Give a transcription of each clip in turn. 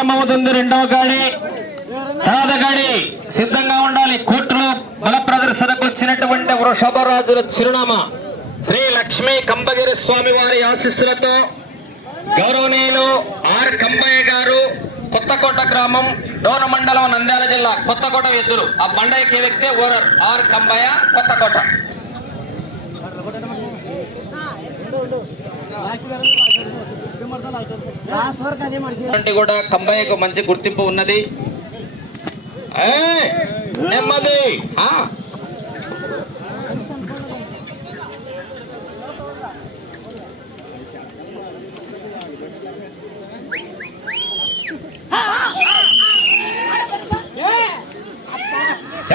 ప్రారంభమవుతుంది రెండవ గాడి. తర్వాత గాడి సిద్ధంగా ఉండాలి. కోర్టులో బల ప్రదర్శనకు వచ్చినటువంటి వృషభరాజుల చిరునామా శ్రీ లక్ష్మీ కంబగిరి స్వామి వారి ఆశీస్సులతో గౌరవనీయులు ఆర్ కంబయ్య గారు కొత్తకోట గ్రామం డోన మండలం నంద్యాల జిల్లా కొత్తకోట ఎద్దురు ఆ బండ వ్యక్తే? Owner R Kambayya Kothakota. అంటే కూడా కంబయ్యకు మంచి గుర్తింపు ఉన్నది. నెమ్మది ఆ.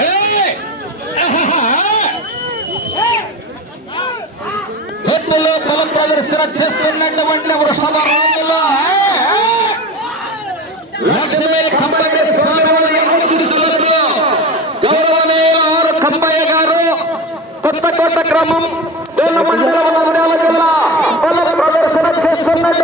ఏయ్! ఎత్తులో బల ప్రదర్శన చేస్తున్నటువంటి వృషభ రాజులో లక్ష్మీ కంబగిరి స్వామి వారి ఆశీస్సులతో గౌరవనీయులు ఆర్ కంబయ్య గారు కొత్తకోట క్రమం దేవ మండలం నంద్యాల జిల్లా బల ప్రదర్శన చేస్తున్నటువంటి వృషభ రాజుల చిరునామా కనకబడి రేట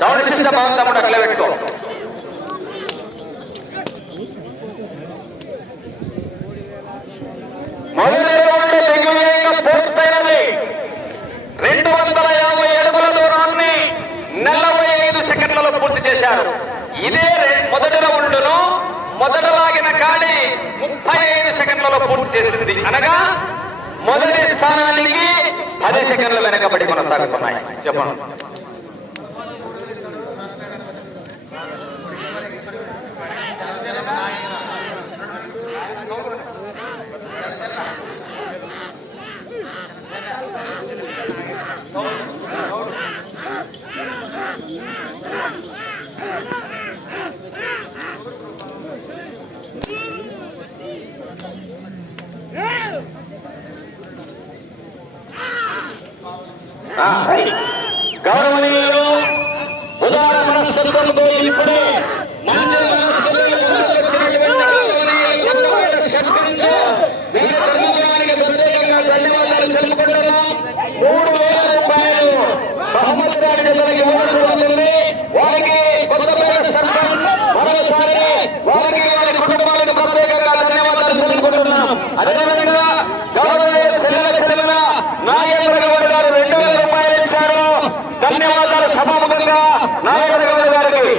సౌండ్ సిస్టమ్ తమ్ముడు అట్లా పెట్టుకో మొదటి రౌండ్ దిగ్విజయంగా పూర్తయినది రెండు వందల యాభై అడుగుల దూరాన్ని నలభై ఐదు సెకండ్లలో పూర్తి చేశారు. ఇదే రె- మొదటి రౌండ్ను మొదట లాగిన కాడి ముప్పై ఐదు సెకండ్లలో పూర్తి చేసింది. అనగా మొదటి స్థానానికి పది సెకండ్లు వెనకబడి కొనసాగుతున్నాయి. చెప్పండి. గౌరవనీయులు ఉదార మనస్తత్వంతో ఇప్పుడే మందిర మనస్సులో ముందుకొచ్చినటువంటి గౌరవనీయులు కొత్తపేట సర్పంచ్ వీళ్ళ ప్రభుత్వానికి ప్రత్యేకంగా ధన్యవాదాలు తెలుపుకుంటున్నాం మూడు వేల రూపాయలు బహుమతి జతలకి ఇవ్వబడుతుంది వారికి కొత్తపేట సర్పంచ్ మరోసారి వారికి వారి కుటుంబాలకు ప్రత్యేకంగా ధన్యవాదాలు తెలుపుకుంటున్నాం అదేవిధంగా గౌరవనీయులు చెల్లెల చెల్లెల నాయకుడు గారు రెండు వేల రూపాయలు ఇచ్చారు ధన్యవాదాలు సభాముఖంగా నాయకుడు గారికి.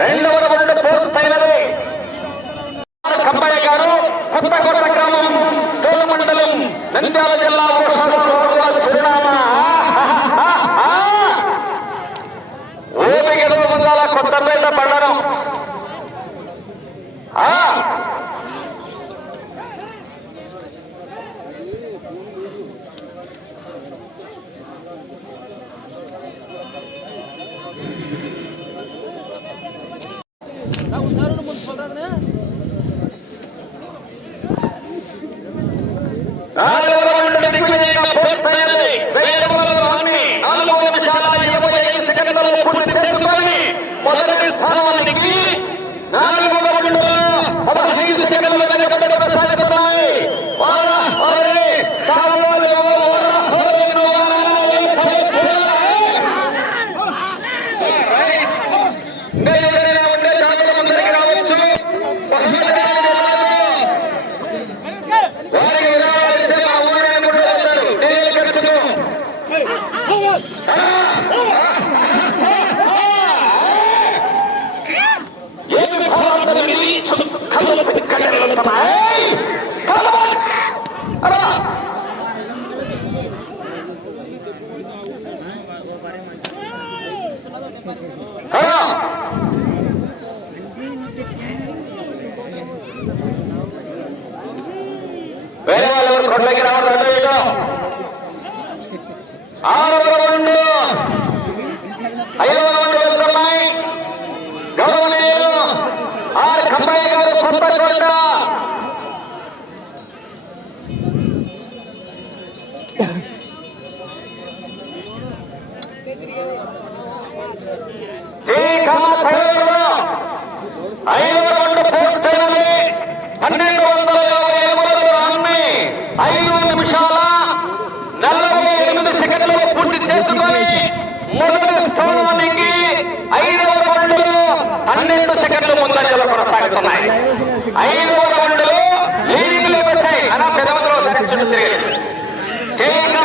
రెండవ రౌండ్ పూర్తయినది కంబయ్య గారు కొత్తకోట గ్రామం తోలు మండలం నంద్యాల జిల్లా చిరునామా ఓపిక ముందాల కొత్తపేట మండలం ఆ నాలుగవ రౌండ్ దిగ్విజయంగా పూర్తయినది వేల వారిని నాలుగు నిమిషాల ఇరవై ఐదు సెకండ్లలో పూర్తి చేసుకొని మొదటి స్థానానికి నాలుగవ రౌండ్లో పదహైదు సెకండ్ల వెనకబడి కొనసాగుతున్నాయి వార వారే కావాలి వార హోరేను వారని నేరుగా ఉండే శాసనం ముందరికి రావచ్చు పదిహేను వారికి విరాళాలు ఇస్తే మా ఊరిని కూడా వస్తారు. నీళ్ళు ఖర్చుకు. ఏమి భారతం ఇది? కథలు పెట్టి కట్టెలు వెళ్తున్నాయి. కథలు! అలా. అలా. వేరే వాళ్ళు ఎవరు కొట్లకి రావడం అటు ఇటు. ఆరవ రౌండ్ ఐదవ రౌండ్ వెళ్తున్నాయి గౌరవనీయులు ఆర్ కంపెనీ గారు కొత్త కోట చేసుకొని మొదటి స్థానానికి ఐదవ రౌండ్లో పన్నెండు సెకండ్లు ముందంజలో కొనసాగుతున్నాయి ఐదవ రౌండ్లో లీడింగ్లోకి వచ్చాయి. అలా పెదవతలో సరే చుట్టూ తిరిగి చేయగా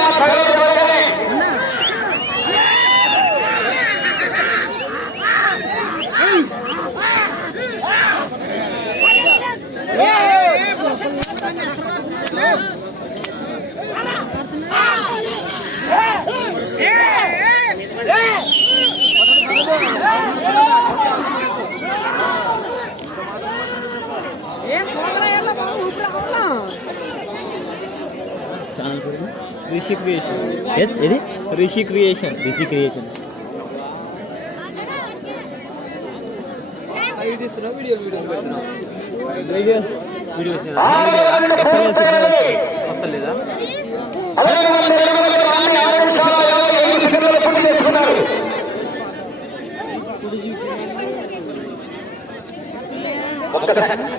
ఛానల్ పేరు రిషి క్రియేషన్ ఎస్ ఇది Rishi creation Rishi creation videos. వస్తలేదా Cơ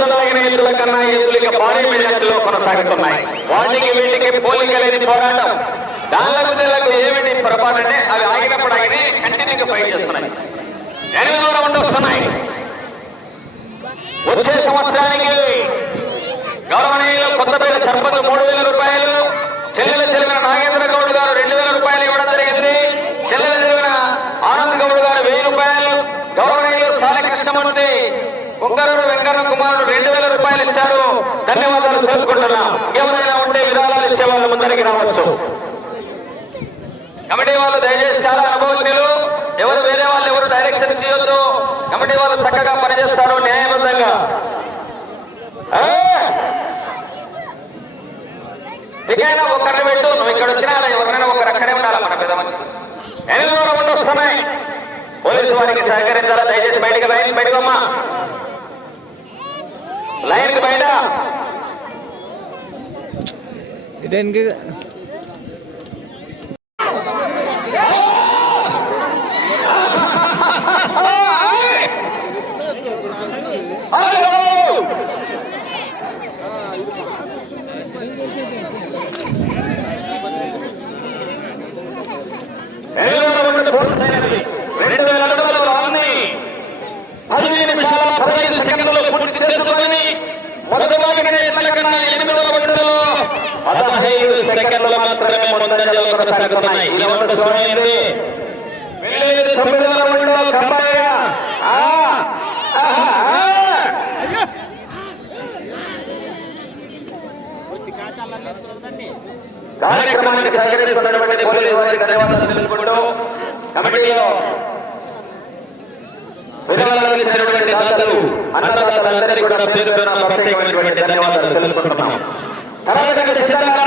మొదట ఎదుల కన్నా ఎదులిక భారీ మెజార్టీలో కొనసాగుతున్నాయి. వాటికి వీటికి పోలిక లేని పోరాటం. దానికి నెలకు ఏమిటి పొరపాటు అంటే అవి ఆగినప్పుడు ఆగినాయి కంటిన్యూగా ఫైట్ చేస్తున్నాయి. ఎనిమిది రౌండ్ వస్తున్నాయి వచ్చే సంవత్సరానికి గౌరవనీయులు కొత్త వేల ధన్యవాదాలు తెలుసుకుంటున్నా. ఎవరైనా ఉంటే విరాళాలు ఇచ్చే వాళ్ళు ముందరికి రావచ్చు. కమిటీ వాళ్ళు దయచేసి చాలా అనుభవజ్ఞులు. ఎవరు వేరే వాళ్ళు ఎవరు డైరెక్షన్ చేయొద్దు కమిటీ వాళ్ళు చక్కగా పనిచేస్తారు న్యాయబద్ధంగా. ఇకైనా ఒక్కరిని పెట్టు. నువ్వు ఇక్కడ వచ్చినా అలా ఎవరైనా ఒకరు అక్కడే ఉండాలి మన పెద్ద మంచి ఎనిమిది రోజులు వస్తున్నాయి పోలీసు వారికి సహకరించాలా? దయచేసి బయటకు లైన్ బయటకు అమ్మా లైన్కి బయట ఇదేంటి రెండు వేల అడుగుల రాన్ని పదిహేను నిమిషాల పదహైదు సెకండ్లు పూర్తి చేసుకొని మొదటి భాగమైన ఎట్ల కన్నా ఎనిమిదవ రౌండ్లో పదహైదు సెకండ్లు ముందంజలో కొనసాగుతున్నాయి. ఆహా, ఆ. కార్యక్రమానికి సహకరిస్తున్నటువంటి పోలీసు వారికి ధన్యవాదాలు తెలుపుకుంటూ కమిటీలో విరాళాలు ఇచ్చినటువంటి దాతలు అన్నదాతలందరికీ కూడా పేరు పేరున ప్రత్యేకమైనటువంటి ధన్యవాదాలు తెలుపుకుంటున్నాం. కర్ణాటక సిద్ధంగా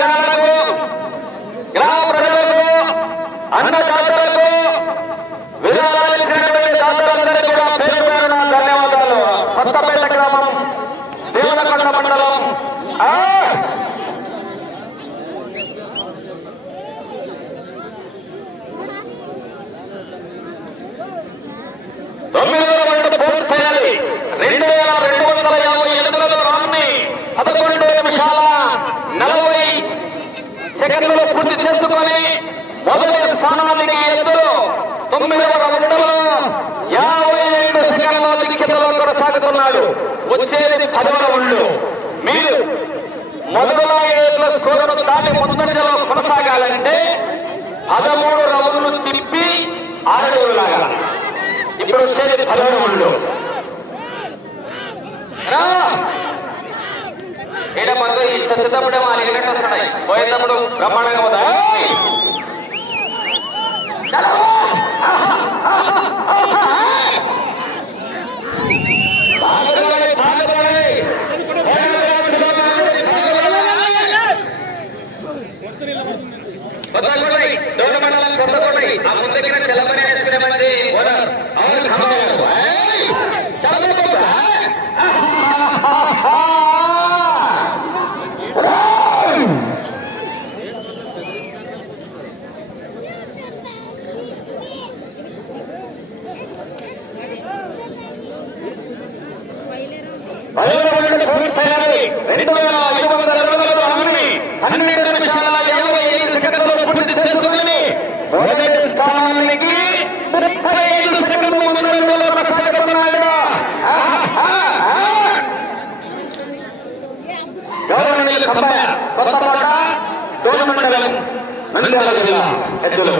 వచ్చేది పదవ రౌండ్ మీరు మొదలైన ఏళ్ళ స్కోరును దాటి ముందంజలో కొనసాగాలంటే పదమూడు రౌండ్లు తిప్పి ఆరు లాగా ఇప్పుడు వచ్చేది పదవ రౌండ్ రా! మనకు ఇంత చిన్నప్పుడే మా ఎలిగెంట్ వస్తున్నాయి. పోయేటప్పుడు బ్రహ్మాండంగా పోతా. నడవ! కొత్తకోటై, దొండ మండలం కొత్తకోటై. ఆ ముందెక్కిన చెల్లమనే మంది ఓనర్. అవును, ఖమ్మం. పూర్తయ్యాలి. రెండు వేల ఐదు వందల పన్నెండు నిమిషాల యాభై ఐదు సెకండ్లలో పూర్తి చేసుకుని మొదటి స్థానానికి ముప్పై ఐదు సెకండ్ల ముందంజలో కొనసాగుతున్నాడు గౌరవనీయులు కంబ కొత్తకోట దోమ మండలం నంద్యాల జిల్లా ఎద్దులు.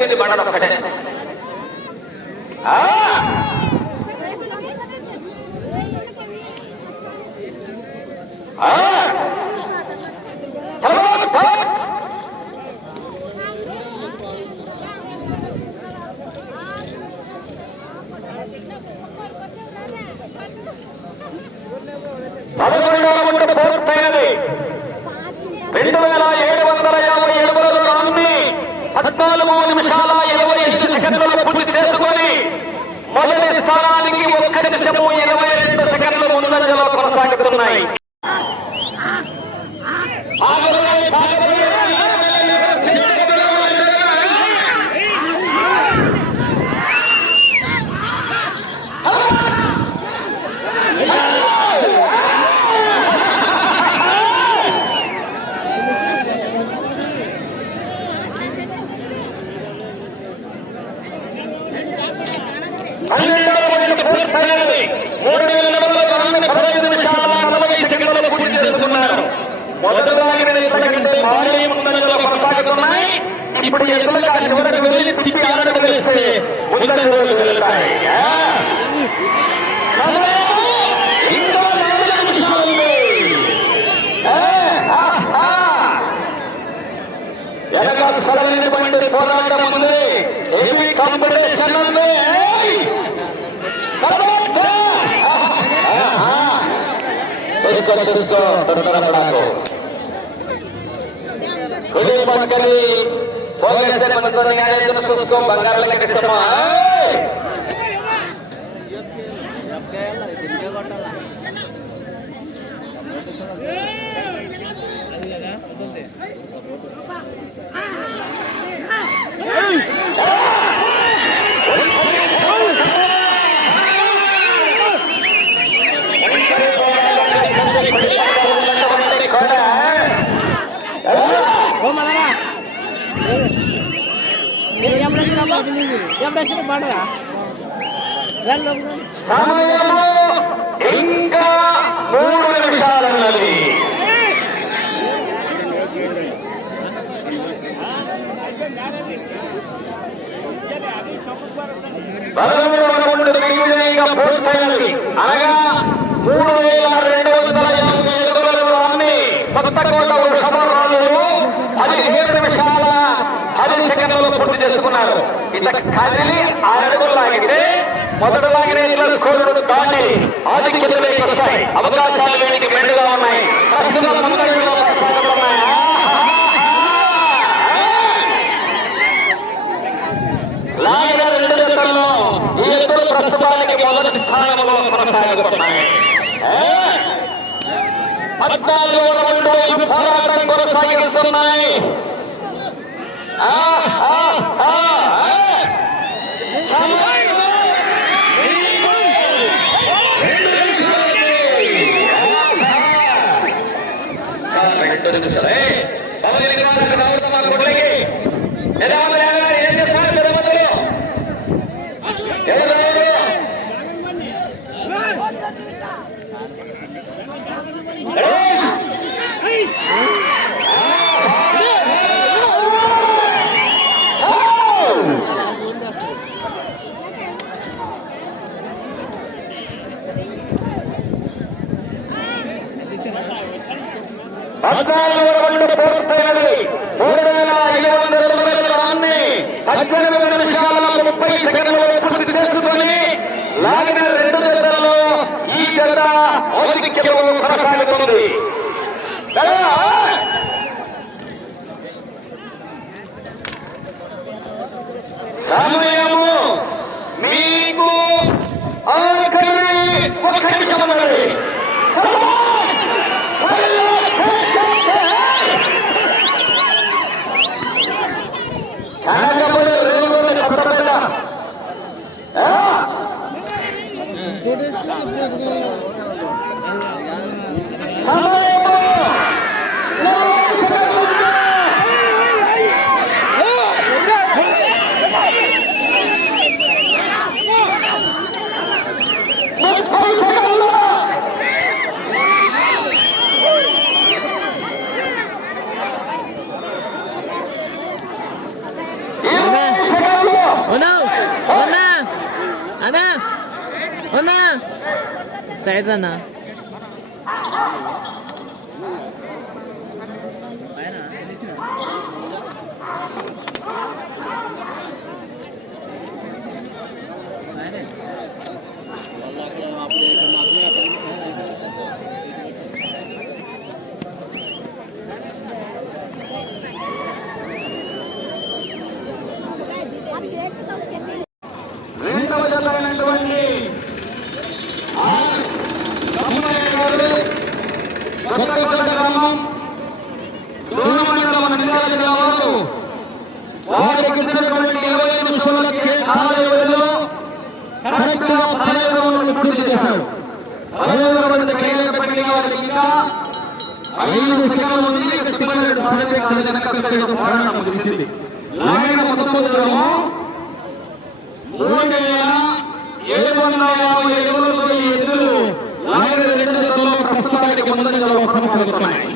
కింది మీద కొంచెం బండలు ఒక్కటే ఆ! ఆ! చలో, చలో. పదకొండవ రౌండ్ పూర్తయినది రెండు వేల ఏడు వందల యాభై అడుగుల దూరాన్ని పద్నాలుగు నిమిషాల ఇరవై ఐదు సెకండ్లలో పూర్తి చేసుకొని మొదటి స్థానానికి ఒక్క నిమిషము ఇరవై రెండు సెకండ్లు ముందంజలో కొనసాగుతున్నాయి ఆగలే, ఆగలే, పన్నెండవ రౌండ్ పూర్తయినది మూడు వేల నలభై దూరాన్ని పదహైదు నిమిషాల నలభై సెకండ్లలో పూర్తి చేస్తున్నారు మొదటి దాని ఇప్పటికంటే భారీ ముందంజలో కొనసాగుతున్నాయి ఇప్పుడు ఎదురుగా చివరకు వెళ్ళి తిప్పి ఆడటం వేస్తే ముందంజలో వెళ్తాయి ఆ! సమయం ఇంకా నాలుగు నిమిషాలు ఆ! ఆహా! వెనకాల సరైనటువంటి పోరాటం ఉంది ఏమి కాంపిటీషన్ ఉంది ఏయ్! సంరక్షణ పండుగ ఇంకా మూడు అనగా మూడు వేల రెండు వందల యాభై ఎదుగులను అమ్మి కొత్త కోట చేసుకున్నారు. ఇత కదిలి అడుగులు లాగితే మొదటి లాగిన ఇట్లా స్కోరుడు దాటి ఆధిక్యతలోకి వస్తాయి. అవకాశాలు వీనికి మెండుగా ఉన్నాయి. ప్రస్తుతం లాగిన రెండు జతల్లో ఈ ఎత్తులు ప్రస్తుతానికి మొదటి స్థానంలో కొనసాగుతున్నాయి. పద్నాలుగు రెండు పోరాటం కొనసాగిస్తున్నాయి ఆ, ఆ, ఆ. సమయంలో మీకు రెండు నిమిషాలకి. చాలా పద్నాలుగు రెండు పూర్తయినది మూడు వేల ఐదు వందల ఇరవై రాన్ని పద్దెనిమిది నిమిషాల ముప్పై సెకండ్లలో పూర్తి చేసుకొని లాగిన రెండు జతలలో ఈ జత ఆధిక్యము కొనసాగుతుంది కదా? సమయము మీకు ఆఖరి ఒక్క నిమిషం ఉన్నది కనకపల్లి రేవులోని కొత్త పెద్ద. ఆ? సమయము నలభై సెకండ్లు. ముప్పై సెకండ్లు. ఇరవై సెకండ్లు. అన్నా అన్నా అన్నా అన్నా సైడ్ అన్నా రౌండ్లు పూర్తి చేశాడు పదహైదు రౌండ్లు కలిగినప్పటికీ వారికి ఇంకా ఐదు సెకండ్లు ఉంది ఇక పోరాటం మూడు వేల ఏడు వందల యాభై ఎనిమిది రెండు జతల్లో ప్రస్తుతానికి ముందంజలో కొనసాగుతున్నాయి